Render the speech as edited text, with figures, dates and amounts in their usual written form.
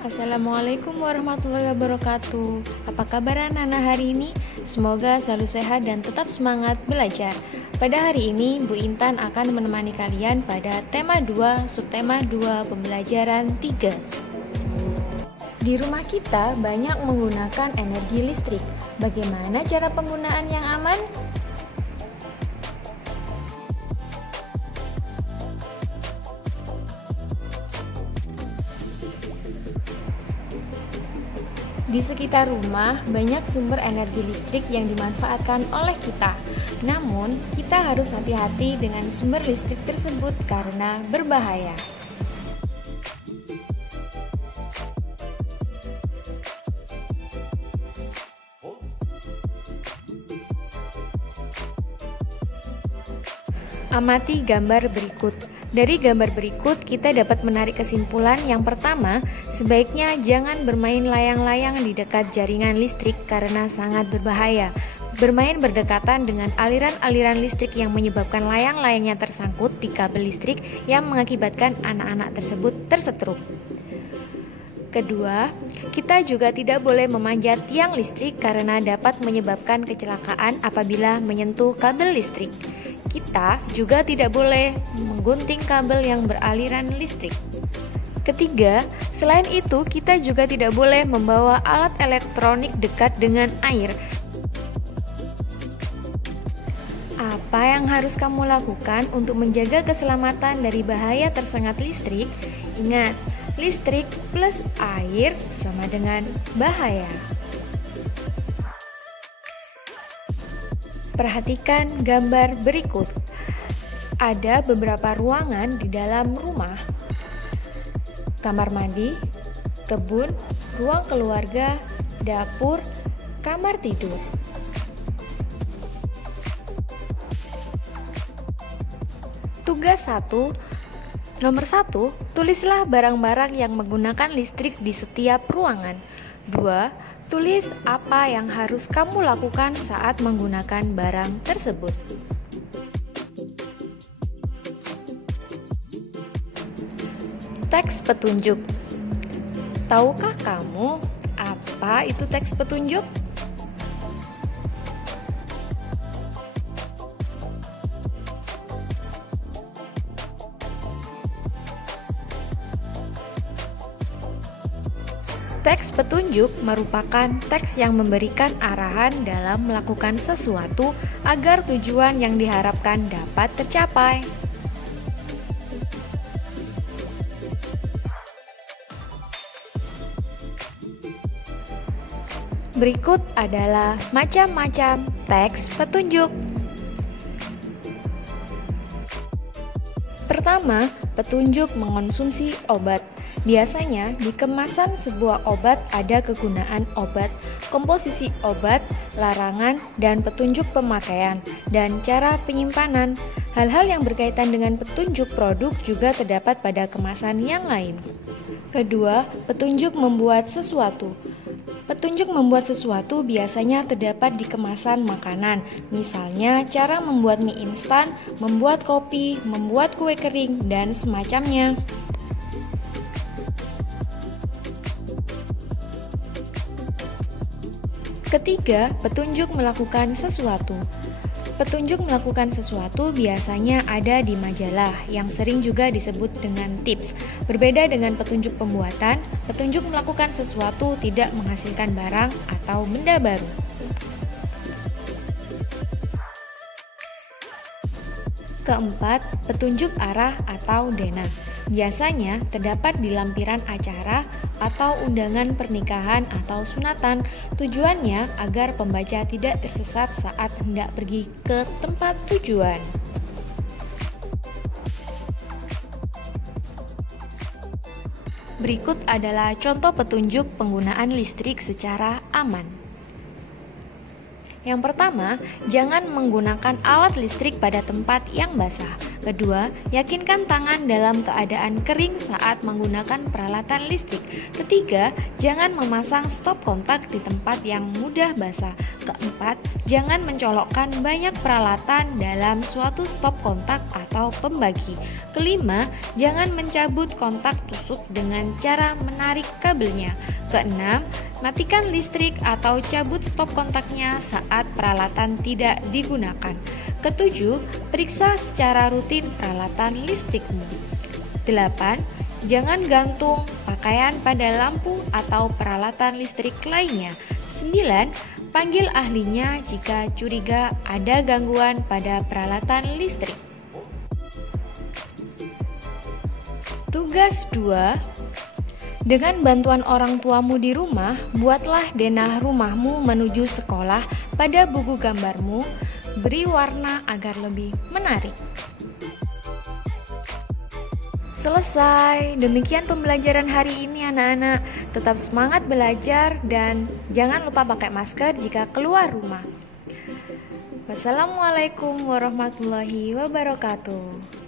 Assalamualaikum warahmatullahi wabarakatuh. Apa kabar anak-anak hari ini? Semoga selalu sehat dan tetap semangat belajar. Pada hari ini, Bu Intan akan menemani kalian pada tema 2, subtema 2, pembelajaran 3. Di rumah kita banyak menggunakan energi listrik. Bagaimana cara penggunaan yang aman? Di sekitar rumah banyak sumber energi listrik yang dimanfaatkan oleh kita. Namun, kita harus hati-hati dengan sumber listrik tersebut karena berbahaya. Amati gambar berikut. Dari gambar berikut, kita dapat menarik kesimpulan yang pertama, sebaiknya jangan bermain layang-layang di dekat jaringan listrik karena sangat berbahaya. Bermain berdekatan dengan aliran-aliran listrik yang menyebabkan layang-layangnya tersangkut di kabel listrik yang mengakibatkan anak-anak tersebut tersetrum. Kedua, kita juga tidak boleh memanjat tiang listrik karena dapat menyebabkan kecelakaan apabila menyentuh kabel listrik. Kita juga tidak boleh menggunting kabel yang beraliran listrik. Ketiga, selain itu kita juga tidak boleh membawa alat elektronik dekat dengan air. Apa yang harus kamu lakukan untuk menjaga keselamatan dari bahaya tersengat listrik? Ingat, listrik plus air sama dengan bahaya. Perhatikan gambar berikut. Ada beberapa ruangan di dalam rumah. Kamar mandi, kebun, ruang keluarga, dapur, kamar tidur. Tugas 1. Nomor 1, tulislah barang-barang yang menggunakan listrik di setiap ruangan. 2. Tulis apa yang harus kamu lakukan saat menggunakan barang tersebut. Teks petunjuk. Tahukah kamu apa itu teks petunjuk? Teks petunjuk merupakan teks yang memberikan arahan dalam melakukan sesuatu agar tujuan yang diharapkan dapat tercapai. Berikut adalah macam-macam teks petunjuk. Pertama, petunjuk mengonsumsi obat. Biasanya di kemasan sebuah obat ada kegunaan obat, komposisi obat, larangan, dan petunjuk pemakaian, dan cara penyimpanan. Hal-hal yang berkaitan dengan petunjuk produk juga terdapat pada kemasan yang lain. Kedua, petunjuk membuat sesuatu. Petunjuk membuat sesuatu biasanya terdapat di kemasan makanan, misalnya cara membuat mie instan, membuat kopi, membuat kue kering, dan semacamnya. Ketiga, petunjuk melakukan sesuatu. Petunjuk melakukan sesuatu biasanya ada di majalah yang sering juga disebut dengan tips. Berbeda dengan petunjuk pembuatan, petunjuk melakukan sesuatu tidak menghasilkan barang atau benda baru. Keempat, petunjuk arah atau denah. Biasanya terdapat di lampiran acara atau undangan pernikahan atau sunatan. Tujuannya agar pembaca tidak tersesat saat hendak pergi ke tempat tujuan. Berikut adalah contoh petunjuk penggunaan listrik secara aman. Yang pertama, jangan menggunakan alat listrik pada tempat yang basah. Kedua, yakinkan tangan dalam keadaan kering saat menggunakan peralatan listrik. Ketiga, jangan memasang stop kontak di tempat yang mudah basah. Keempat, jangan mencolokkan banyak peralatan dalam suatu stop kontak atau pembagi. Kelima, jangan mencabut kontak tusuk dengan cara menarik kabelnya. Keenam, matikan listrik atau cabut stop kontaknya saat peralatan tidak digunakan. Ketujuh, periksa secara rutin peralatan listrikmu. 8. Jangan gantung pakaian pada lampu atau peralatan listrik lainnya. 9. Panggil ahlinya jika curiga ada gangguan pada peralatan listrik. Tugas 2. Dengan bantuan orang tuamu di rumah, buatlah denah rumahmu menuju sekolah pada buku gambarmu. Beri warna agar lebih menarik. Selesai. Demikian pembelajaran hari ini anak-anak. Tetap semangat belajar dan jangan lupa pakai masker jika keluar rumah. Wassalamualaikum warahmatullahi wabarakatuh.